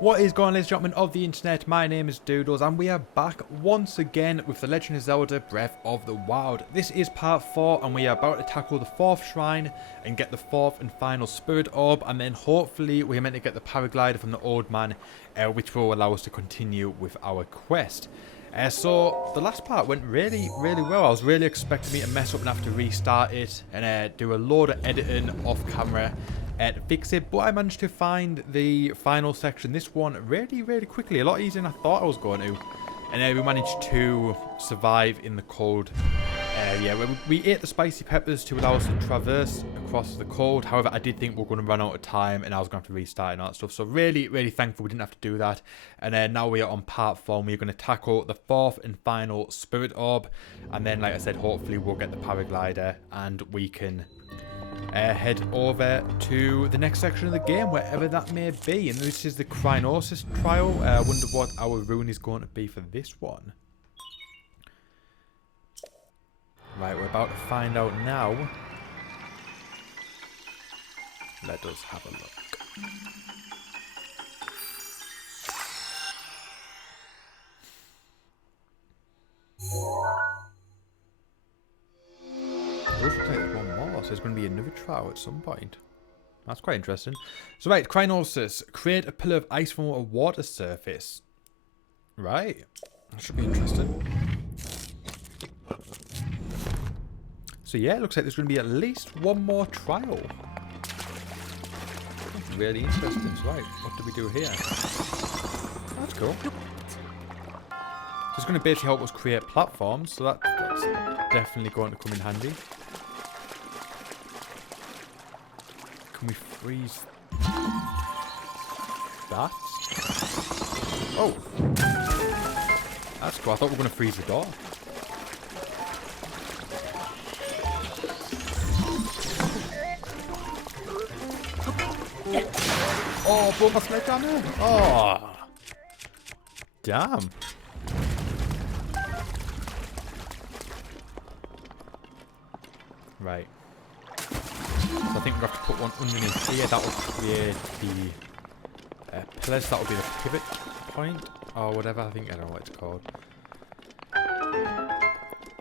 What is going on, ladies and gentlemen of the internet? My name is Doodles and we are back once again with the Legend of Zelda Breath of the Wild. This is part 4 and we are about to tackle the 4th shrine and get the 4th and final spirit orb, and then hopefully we are meant to get the paraglider from the old man, which will allow us to continue with our quest. So the last part went really well. I was really expecting me to mess up and have to restart it and do a load of editing off camera to fix it, but I managed to find the final section, this one, really quickly, a lot easier than I thought I was going to, and we managed to survive in the cold area. We ate the spicy peppers to allow us to traverse across the cold. However, I did think we were going to run out of time and I was going to have to restart and all that stuff, so really thankful we didn't have to do that. And now we are on part 4 and we're going to tackle the 4th and final spirit orb, and then, like I said, hopefully we'll get the paraglider and we can head over to the next section of the game, wherever that may be. And this is the Krynosis trial. I wonder what our rune is going to be for this one. Right, we're about to find out now. Let us have a look. Looks like there's one more, so there's going to be another trial at some point. That's quite interesting. So right, Krynosis. Create a pillar of ice from a water surface. Right. That should be interesting. So yeah, it looks like there's going to be at least one more trial. That's really interesting. So right, what do we do here? That's cool. So it's going to basically help us create platforms, so that's definitely going to come in handy. Can we freeze that? Oh! That's cool. I thought we were going to freeze the door. Oh, blow my smoke down there. Oh! Damn. Right. So I think we have to put one underneath here. That will create the pillars. That will be the pivot point or whatever. I don't know what it's called. I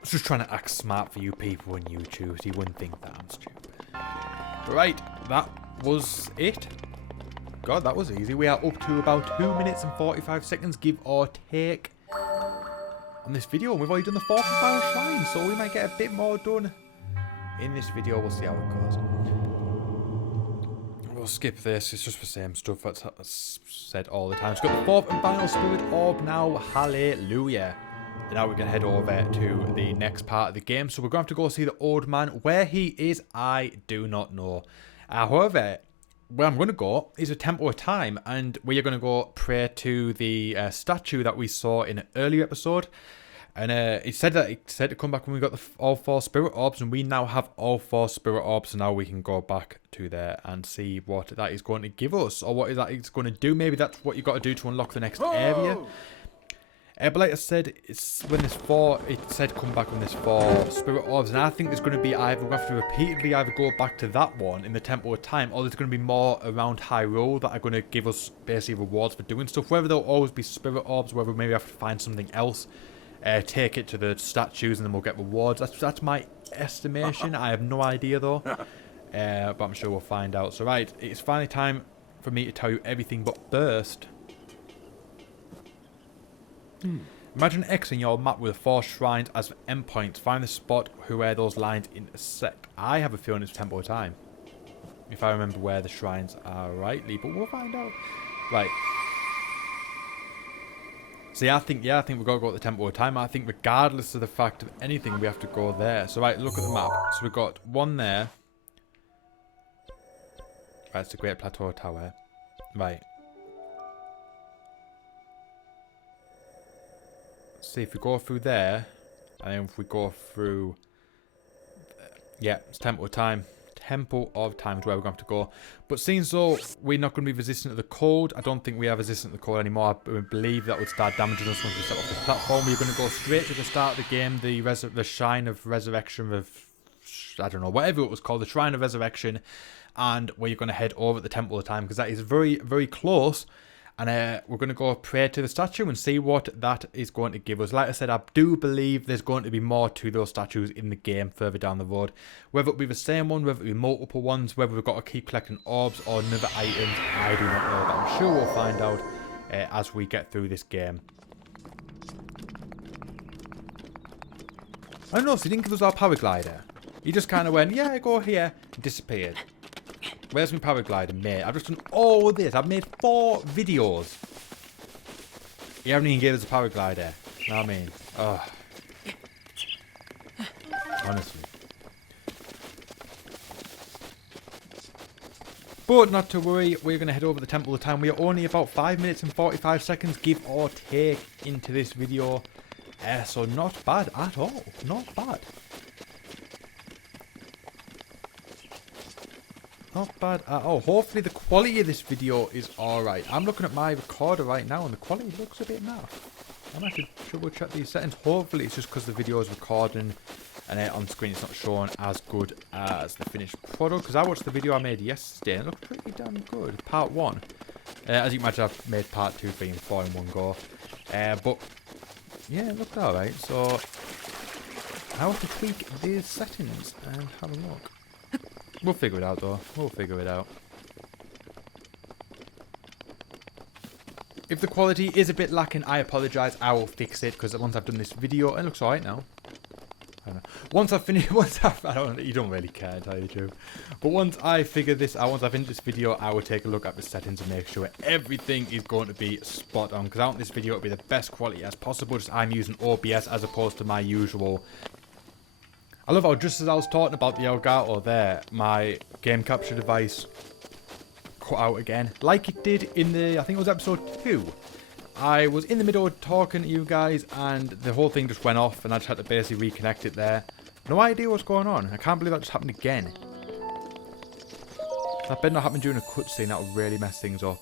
was just trying to act smart for you people on YouTube, so you wouldn't think that I'm stupid. Right, that was it. God, that was easy. We are up to about 2 minutes and 45 seconds, give or take, on this video. And we've already done the 4th and final shrine, so we might get a bit more done in this video. We'll see how it goes. We'll skip this. It's just the same stuff that's said all the time. So we've got the 4th and final spirit orb now. Hallelujah. And now we can head over to the next part of the game. So we're going to have to go see the old man. Where he is, I do not know. However, where I'm going to go is a Temple of Time, and we are going to go pray to the statue that we saw in an earlier episode. And it said to come back when we got all 4 spirit orbs, and we now have all 4 spirit orbs, so now we can go back to there and see what that is going to give us, or what that is going to do. Maybe that's what you got to do to unlock the next area. But like I said, it's when there's 4, it said come back when there's 4 spirit orbs, and I think there's going to be either, we have to repeatedly either go back to that one in the Temple of Time, or there's going to be more around Hyrule that are going to give us basically rewards for doing stuff. Whether there'll always be spirit orbs, whether maybe we have to find something else, take it to the statues, and then we'll get rewards. That's my estimation. I have no idea though, but I'm sure we'll find out. So right, it's finally time for me to tell you everything, but first, imagine X in your map with 4 shrines as endpoints. Find the spot where those lines intersect. I have a feeling it's Temple of Time, if I remember where the shrines are rightly, but we'll find out. Right. See, I think we've got to go to the Temple of Time. I think regardless of the fact of anything, we have to go there. So right, look at the map. So we've got one there. Right, it's the Great Plateau Tower. Right. See, if we go through there, and then if we go through, yeah, it's Temple of Time. Temple of Time is where we're going to have to go. But seeing so we're not going to be resistant to the cold, I don't think we are resistant to the cold anymore. I believe that would start damaging us once we set up the platform. We're going to go straight to the start of the game, the Shrine of Resurrection of, I don't know, whatever it was called, the Shrine of Resurrection, and we're going to head over to the Temple of Time, because that is very, very close. And we're going to go pray to the statue and see what that is going to give us. Like I said, I do believe there's going to be more to those statues in the game further down the road. Whether it be the same one, whether it be multiple ones, whether we've got to keep collecting orbs or another items, I do not know. But I'm sure we'll find out as we get through this game. I don't know, so he didn't give us our paraglider. He just kind of went, yeah, go here, and disappeared. Where's my paraglider, mate? I've just done all of this. I've made 4 videos. You haven't even given us a paraglider. You know what I mean? Ugh. Honestly. But not to worry, we're going to head over to the Temple of Time. We are only about 5 minutes and 45 seconds, give or take, into this video. So not bad at all. Not bad. Not bad at all. Hopefully the quality of this video is alright. I'm looking at my recorder right now and the quality looks a bit naff. I might have to double check these settings. Hopefully it's just because the video is recording and on screen it's not showing as good as the finished product. Because I watched the video I made yesterday and it looked pretty damn good. Part 1. As you can imagine, I've made part 2, 3 and 4 in one go. But yeah, it looked alright. So I'll have to tweak these settings and have a look. We'll figure it out though. We'll figure it out. If the quality is a bit lacking, I apologise. I will fix it because once I've done this video, it looks alright now. I don't know. Once I've finished, you don't really care, to tell you the truth. But once I figure this out, once I finish this video, I will take a look at the settings and make sure everything is going to be spot on. Because I want this video to be the best quality as possible. Just I'm using OBS as opposed to my usual. I love how just as I was talking about the Elgato there, my game capture device cut out again. Like it did in the, I think it was episode 2. I was in the middle of talking to you guys and the whole thing just went off and I just had to basically reconnect it there. No idea what's going on. I can't believe that just happened again. That better not happen during a cutscene. That would really mess things up.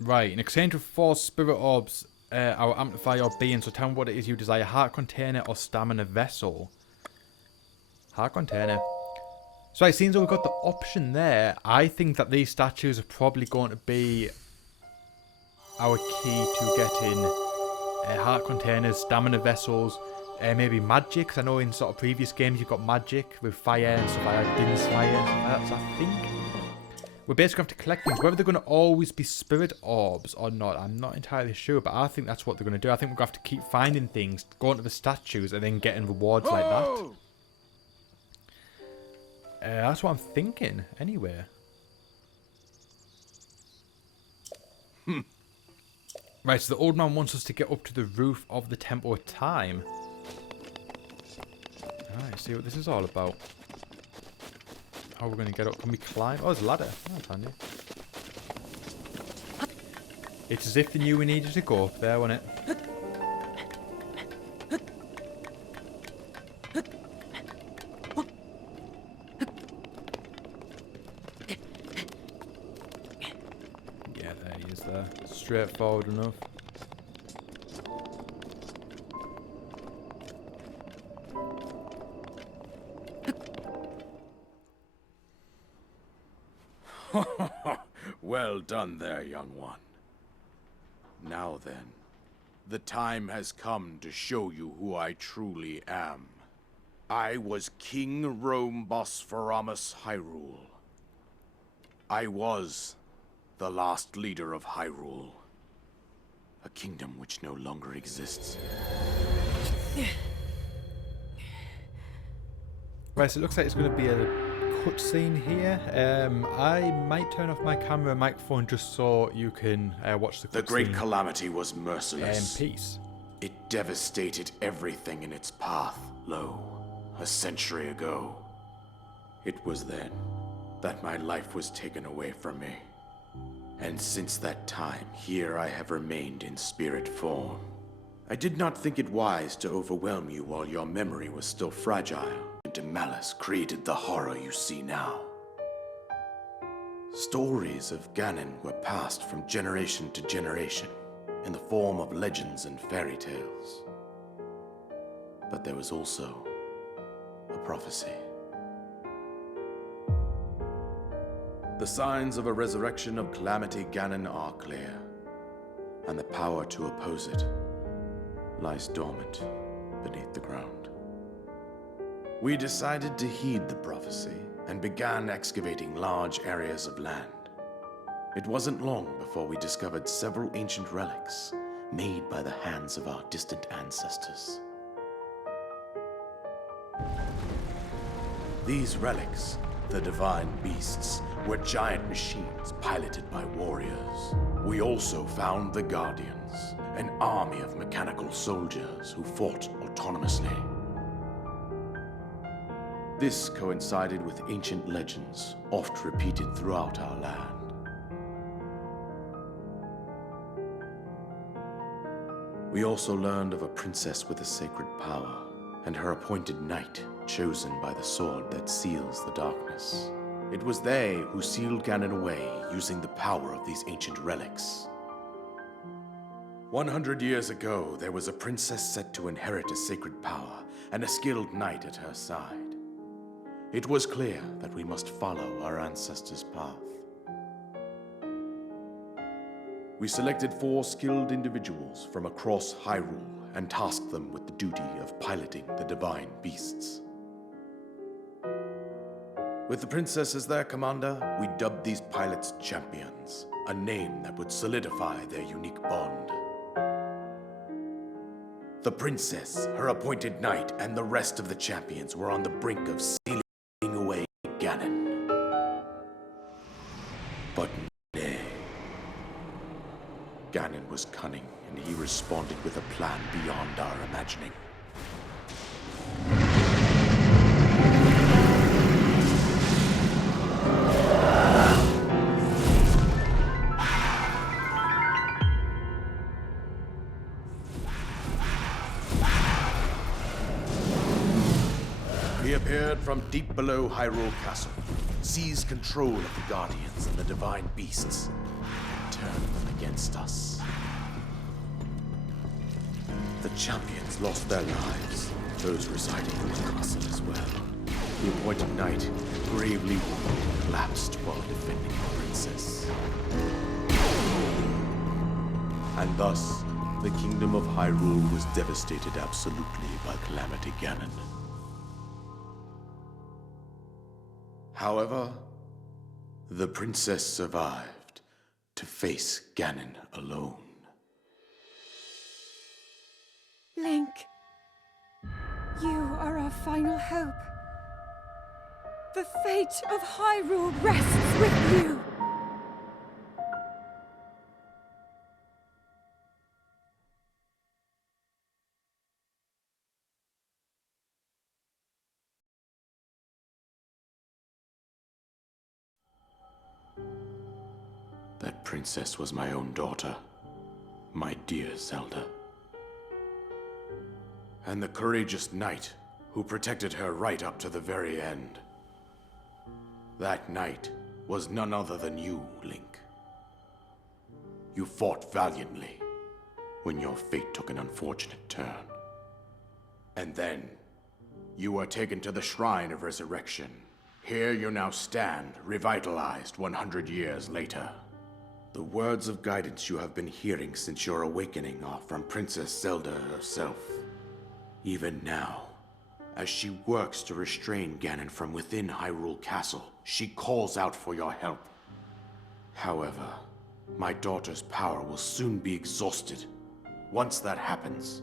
Right, in exchange for 4 spirit orbs, I will amplify your being, so tell me what it is you desire. Heart container or stamina vessel? Heart container. So it seems that we've got the option there. I think that these statues are probably going to be our key to getting heart containers, stamina vessels, maybe magic. Because I know in sort of previous games you've got magic with fire and stuff like that, Din's fire and stuff like that. So I think we're basically going to have to collect things. Whether they're going to always be spirit orbs or not, I'm not entirely sure. But I think that's what they're going to do. I think we're going to have to keep finding things, going to the statues, and then getting rewards like that. That's what I'm thinking, anyway. Right, so the old man wants us to get up to the roof of the Temple of Time. Alright, see what this is all about. How we're going to get up. Can we climb? Oh, there's a ladder. Oh, that's handy. It's as if they knew we needed to go up there, wasn't it? Yeah, there he is there. Straightforward enough. Well done there, young one. Now then, the time has come to show you who I truly am. I was King Rome Bosphoramos Hyrule. I was the last leader of Hyrule, a kingdom which no longer exists. Right, so it looks like it's going to be a cutscene here. I might turn off my camera and microphone just so you can watch the cutscene. The great calamity was merciless. Peace. It devastated everything in its path, lo, a century ago. It was then that my life was taken away from me. And since that time, here I have remained in spirit form. I did not think it wise to overwhelm you while your memory was still fragile. Into malice created the horror you see now. Stories of Ganon were passed from generation to generation in the form of legends and fairy tales. But there was also a prophecy. The signs of a resurrection of Calamity Ganon are clear, and the power to oppose it lies dormant beneath the ground. We decided to heed the prophecy and began excavating large areas of land. It wasn't long before we discovered several ancient relics made by the hands of our distant ancestors. These relics, the divine beasts, were giant machines piloted by warriors. We also found the Guardians, an army of mechanical soldiers who fought autonomously. This coincided with ancient legends, oft repeated throughout our land. We also learned of a princess with a sacred power, and her appointed knight, chosen by the sword that seals the darkness. It was they who sealed Ganon away using the power of these ancient relics. 100 years ago, there was a princess set to inherit a sacred power and a skilled knight at her side. It was clear that we must follow our ancestors' path. We selected 4 skilled individuals from across Hyrule and tasked them with the duty of piloting the divine beasts. With the princess as their commander, we dubbed these pilots champions, a name that would solidify their unique bond. The princess, her appointed knight, and the rest of the champions were on the brink of sealing away Ganon. But nay. Ganon was cunning, and he responded with a plan beyond our imagining. He appeared from deep below Hyrule Castle, seized control of the Guardians and the divine beasts, and turned them against us. The champions lost their lives, those residing in the castle as well. The appointed knight, gravely wounded, collapsed while defending the princess. And thus, the kingdom of Hyrule was devastated absolutely by Calamity Ganon. However, the princess survived to face Ganon alone. Link, you are our final hope. The fate of Hyrule rests with you. That princess was my own daughter, my dear Zelda. And the courageous knight who protected her right up to the very end. That knight was none other than you, Link. You fought valiantly when your fate took an unfortunate turn. And then, you were taken to the Shrine of Resurrection. Here you now stand, revitalized 100 years later. The words of guidance you have been hearing since your awakening are from Princess Zelda herself. Even now, as she works to restrain Ganon from within Hyrule Castle, she calls out for your help. However, my daughter's power will soon be exhausted. Once that happens,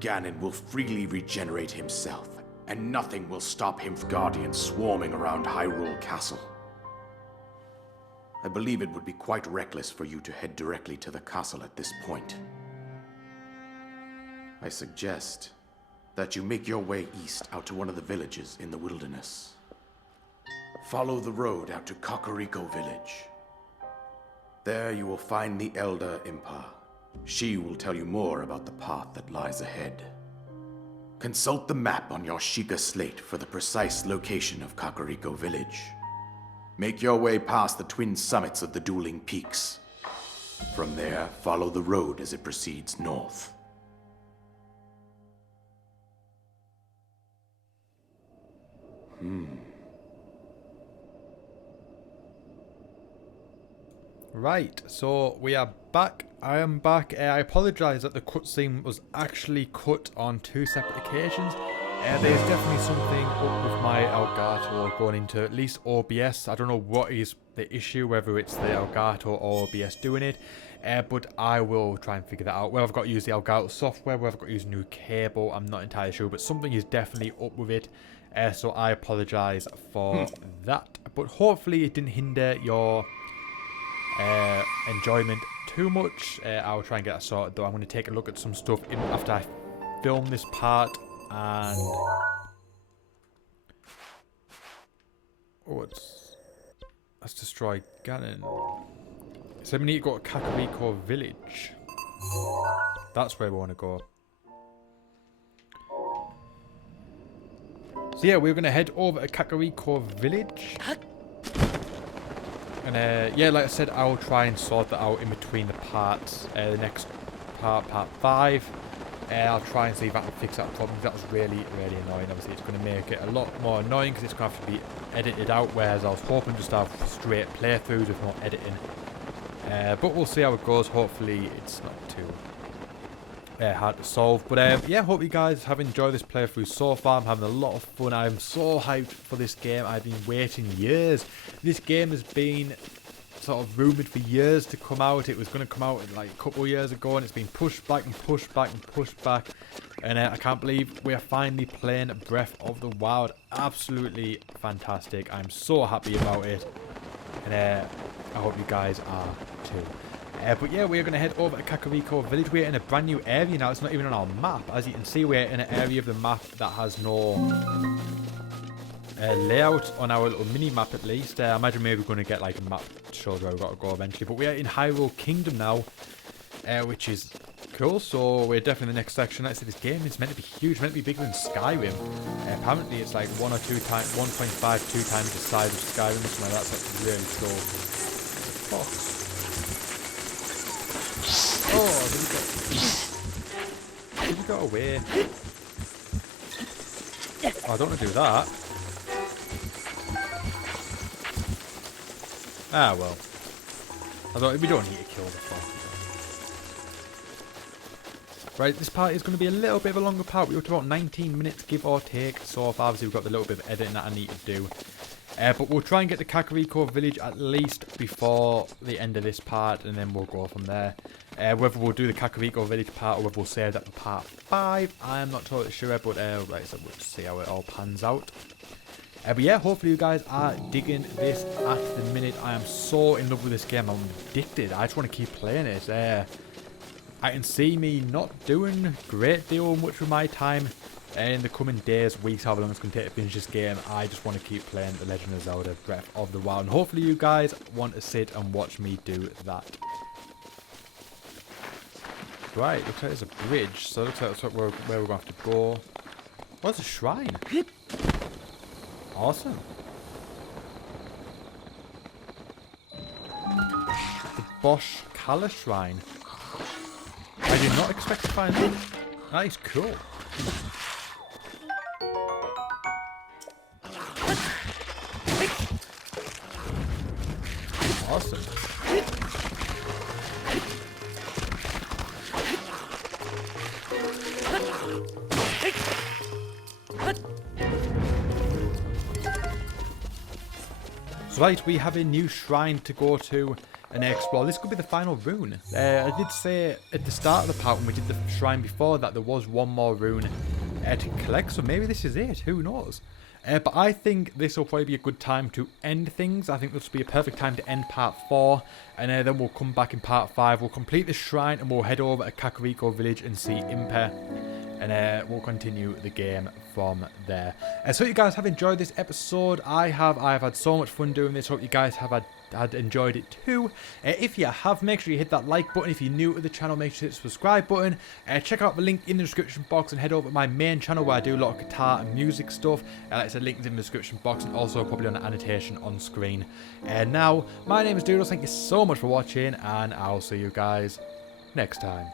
Ganon will freely regenerate himself, and nothing will stop him from Guardians swarming around Hyrule Castle. I believe it would be quite reckless for you to head directly to the castle at this point. I suggest that you make your way east out to one of the villages in the wilderness. Follow the road out to Kakariko Village. There you will find the Elder Impa. She will tell you more about the path that lies ahead. Consult the map on your Sheikah slate for the precise location of Kakariko Village. Make your way past the twin summits of the dueling peaks. From there, follow the road as it proceeds north. Right, so we are back. I am back. I apologise that the cutscene was actually cut on 2 separate occasions. There's definitely something up with my Elgato going into at least OBS. I don't know what is the issue, whether it's the Elgato or OBS doing it. But I will try and figure that out. Whether I've got to use the Elgato software, whether I've got to use a new cable, I'm not entirely sure. But something is definitely up with it. So I apologise for that. But hopefully it didn't hinder your enjoyment too much. I'll try and get that sorted though. I'm going to take a look at some stuff after I film this part and let's destroy Ganon. So we need to go to Kakariko Village. That's where we want to go. So yeah, we're going to head over to Kakariko Village. And yeah, like I said, I'll try and sort that out in between the parts. The next part 5. I'll try and see if I can fix that problem. That was really, really annoying. Obviously, it's going to make it a lot more annoying because it's going to have to be edited out. Whereas I was hoping just to have straight playthroughs with no editing. But we'll see how it goes. Hopefully, it's not too hard to solve. But yeah, hope you guys have enjoyed this playthrough so far. I'm having a lot of fun. I'm so hyped for this game. I've been waiting years. This game has been sort of rumoured for years to come out. It was going to come out like a couple of years ago, and it's been pushed back and pushed back and pushed back. And I can't believe we're finally playing Breath of the Wild. Absolutely fantastic. I'm so happy about it. And I hope you guys are too. But yeah, we're going to head over to Kakariko Village. We're in a brand new area now. It's not even on our map. As you can see, we're in an area of the map that has no layout on our little mini-map at least. I imagine maybe we're going to get like a map to show where we've got to go eventually. But we are in Hyrule Kingdom now, which is cool. So we're definitely in the next section. Like I said, this game is meant to be huge, meant to be bigger than Skyrim. Apparently it's like 1 or 2 times, 1.5, 2 times the size of Skyrim or something like that. That's like really cool. Fox. Oh, did he go away? Oh, I don't want to do that. Ah, well. I thought we don't need to kill the fox. Right, this part is going to be a little bit of a longer part. We're up to about 19 minutes, give or take. So far, obviously, we've got the little bit of editing that I need to do. But we'll try and get to Kakariko Village at least before the end of this part, and then we'll go from there. Whether we'll do the Kakariko Village part or whether we'll save that for part 5, I'm not totally sure, but like I said, we'll see how it all pans out. But yeah, hopefully you guys are digging this at the minute. I am so in love with this game. I'm addicted. I just want to keep playing it. I can see me not doing a great deal much with my time in the coming days, weeks, however long it's going to take to finish this game. I just want to keep playing The Legend of Zelda Breath of the Wild. And hopefully you guys want to sit and watch me do that. Right, looks like there's a bridge. So it looks like where we're going to have to go. What's a shrine? Awesome. The Bosch Kala Shrine. I did not expect to find it. That is cool. Awesome. So right, we have a new shrine to go to and explore. This could be the final rune. I did say at the start of the part when we did the shrine before that there was one more rune to collect, so maybe this is it. Who knows? But I think this will probably be a good time to end things. I think this will be a perfect time to end part 4. And then we'll come back in part 5. We'll complete the shrine and we'll head over to Kakariko Village and see Impa. And we'll continue the game from there. So you guys have enjoyed this episode. I have had so much fun doing this. Hope you guys have had enjoyed it too. If you have, make sure you hit that like button. If you're new to the channel, make sure you hit the subscribe button. Check out the link in the description box and head over to my main channel where I do a lot of guitar and music stuff. Like I said, link is in the description box and also probably on the annotation on screen. Now, my name is Doodles. Thank you so much for watching, and I'll see you guys next time.